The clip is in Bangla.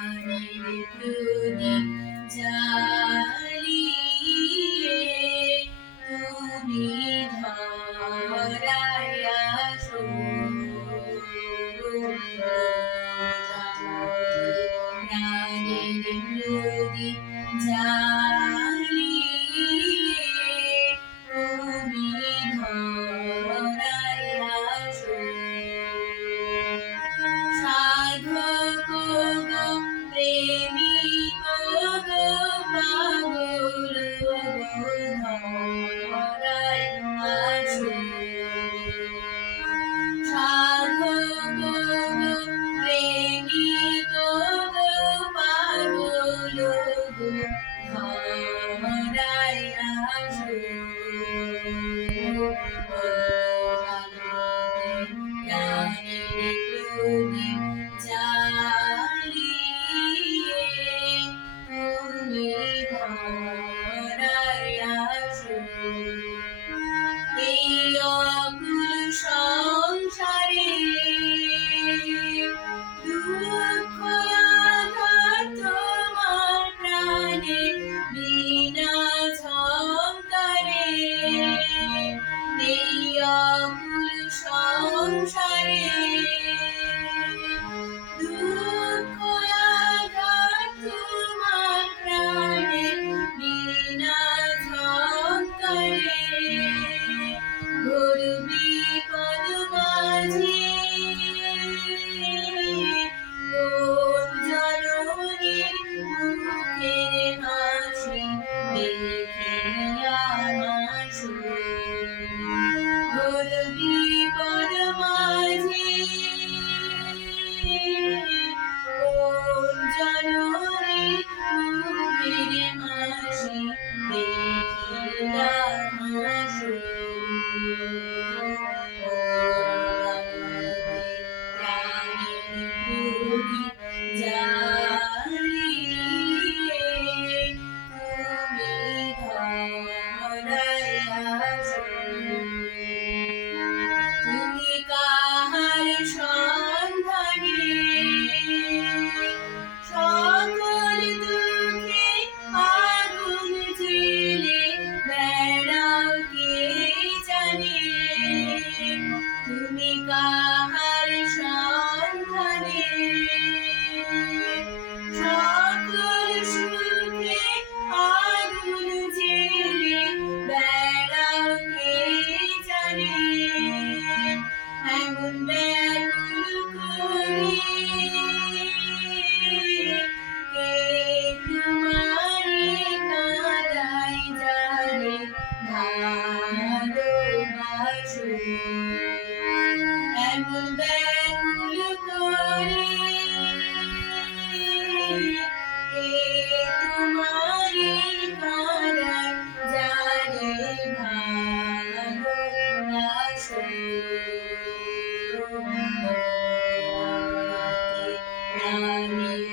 I need you. করবে কত মাঝে কোন জননীর মুখের হাসি দেখে আমার করবে কত মাঝে কোন জননীর মুখের Amen.